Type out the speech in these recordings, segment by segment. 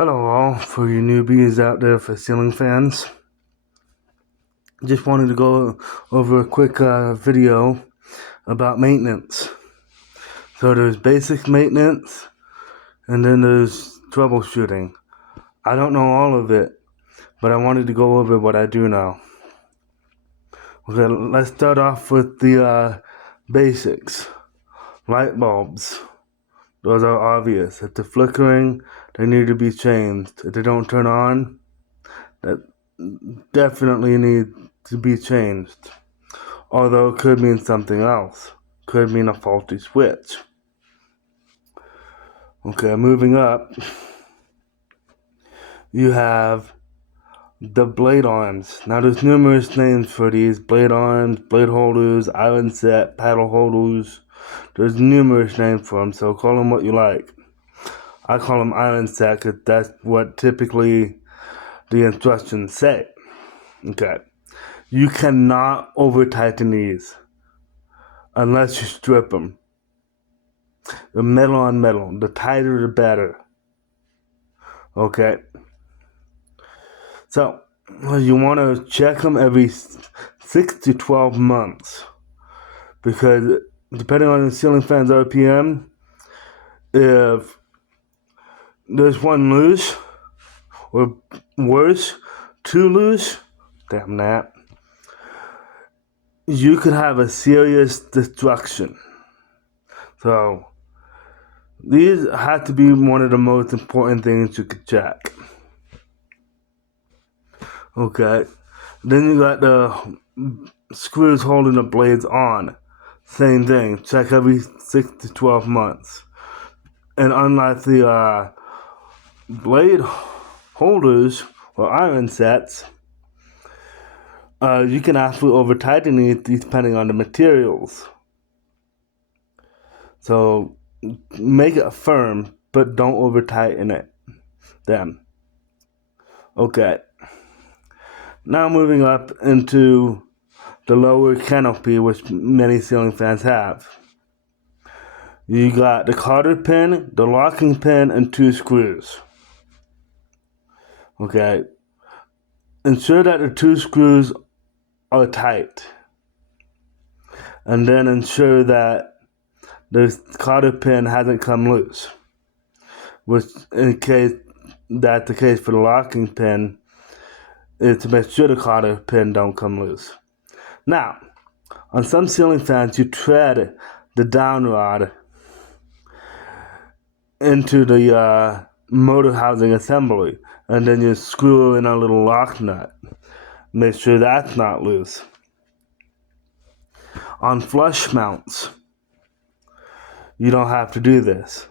Hello all, for you newbies out there for ceiling fans. Just wanted to go over a quick video about maintenance. So there's basic maintenance and then there's troubleshooting. I don't know all of it, but I wanted to go over what I do know. Okay, let's start off with the basics. Light bulbs. Those are obvious. If they're flickering, they need to be changed. If they don't turn on, that definitely need to be changed. Although it could mean something else. Could mean a faulty switch. Okay, moving up, you have the blade arms. Now there's numerous names for these. Blade arms, blade holders, island set, paddle holders. There's numerous names for them, so call them what you like. I call them island set because that's what typically the instructions say. Okay. You cannot over tighten these unless you strip them. The metal on metal. The tighter the better. Okay. So you want to check them every 6 to 12 months because depending on the ceiling fan's RPM, if there's one loose or worse, two loose, damn that, you could have a serious destruction. So these have to be one of the most important things you could check. Okay. Then you got the screws holding the blades on. Same thing. Check every 6 to 12 months. And unlike the blade holders or iron sets, you can actually over tighten it depending on the materials. So make it firm, but don't over tighten it. Then, okay. Now moving up into the lower canopy, which many ceiling fans have. You got the cotter pin, the locking pin, and two screws. Okay. Ensure that the two screws are tight. And then ensure that the cotter pin hasn't come loose. Which, in case that's the case for the locking pin, is to make sure the cotter pin don't come loose. Now, on some ceiling fans, you thread the down rod into the motor housing assembly, and then you screw in a little lock nut. Make sure that's not loose. On flush mounts, you don't have to do this.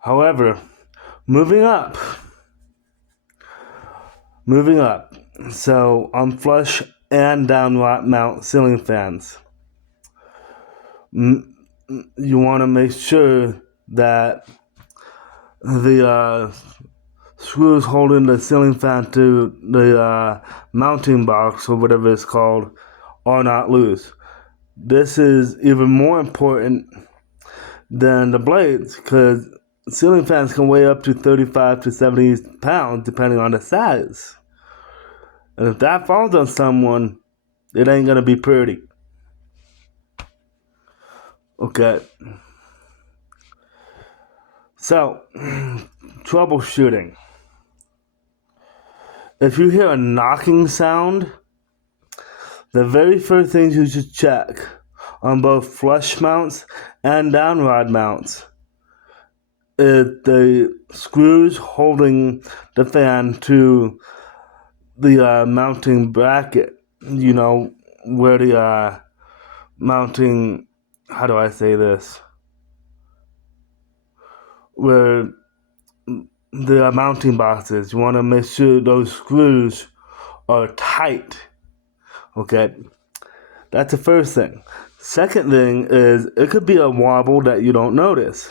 However, moving up. So on flush and down mount ceiling fans, you want to make sure that the screws holding the ceiling fan to the mounting box or whatever it's called are not loose. This is even more important than the blades because ceiling fans can weigh up to 35 to 70 pounds depending on the size. And if that falls on someone, it ain't gonna be pretty. Okay. So, troubleshooting. If you hear a knocking sound, the very first thing you should check on both flush mounts and down rod mounts is the screws holding the fan to the mounting bracket. You know, where the mounting, how do I say this? Where the mounting boxes, you want to make sure those screws are tight. Okay, that's the first thing. Second thing is it could be a wobble that you don't notice.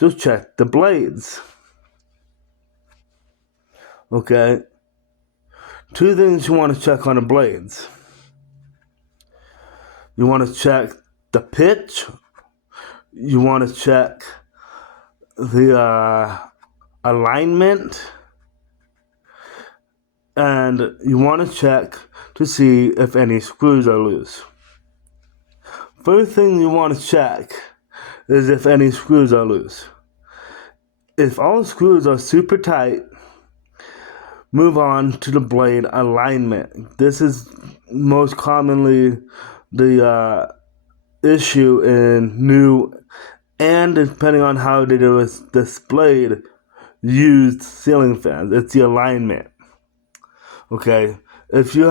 Just check the blades. Okay, two things you want to check on the blades. You want to check the pitch. You want to check the alignment, and you want to check to see if any screws are loose. First thing you want to check is if any screws are loose. If all screws are super tight, move on to the blade alignment. This is most commonly the issue in new and, depending on how it was displayed, used ceiling fans. It's the alignment. Okay, if you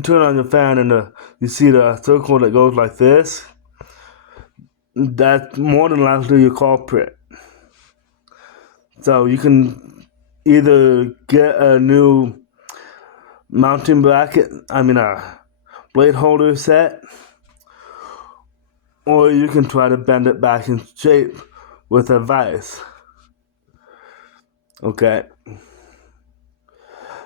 turn on your fan and you see the circle that goes like this, that's more than likely your culprit. So you can either get a new mounting bracket, blade holder set, or you can try to bend it back in shape with a vise. Okay.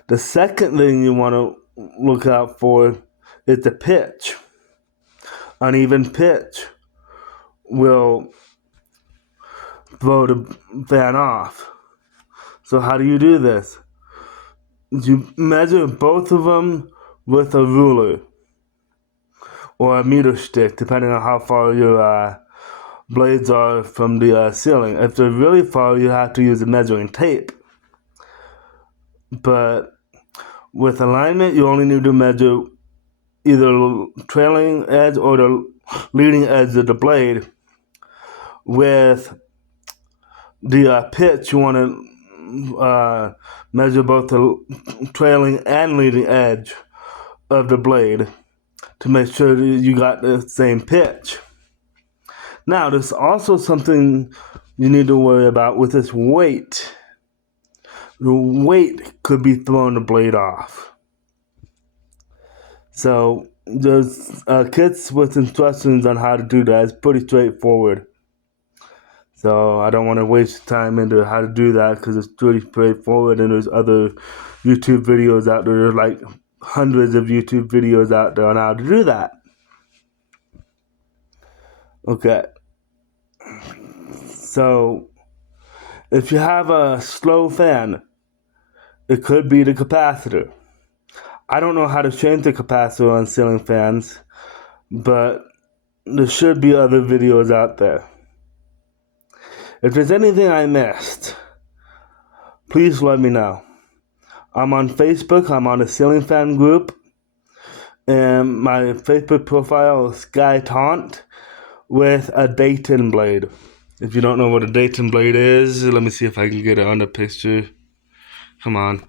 The second thing you want to look out for is the pitch. Uneven pitch will throw the fan off. So how do you do this? You measure both of them with a ruler or a meter stick, depending on how far your blades are from the ceiling. If they're really far, you have to use a measuring tape. But with alignment, you only need to measure either the trailing edge or the leading edge of the blade. With the pitch, you want to measure both the trailing and leading edge of the blade to make sure that you got the same pitch. Now, there's also something you need to worry about with this weight. The weight could be throwing the blade off. So there's kits with instructions on how to do that. It's pretty straightforward. So I don't want to waste time into how to do that because it's pretty straightforward, and there's other YouTube videos out there. There's like hundreds of YouTube videos out there on how to do that. Okay. So if you have a slow fan, it could be the capacitor. I don't know how to change the capacitor on ceiling fans, but there should be other videos out there. If there's anything I missed, please let me know. I'm on Facebook. I'm on a ceiling fan group, and my Facebook profile is Sky Taunt with a Dayton blade. If you don't know what a Dayton blade is, let me see if I can get it on the picture. Come on.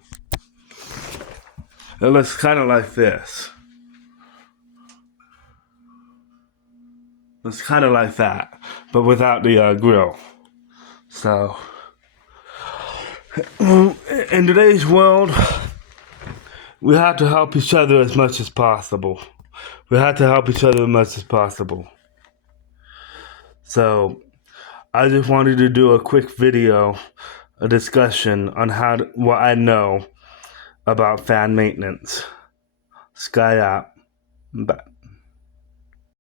It looks kind of like this. It's kind of like that, but without the grill. So, in today's world, we have to help each other as much as possible. We have to help each other as much as possible. So, I just wanted to do a quick video, a discussion on what I know about fan maintenance. Sky out. Bye.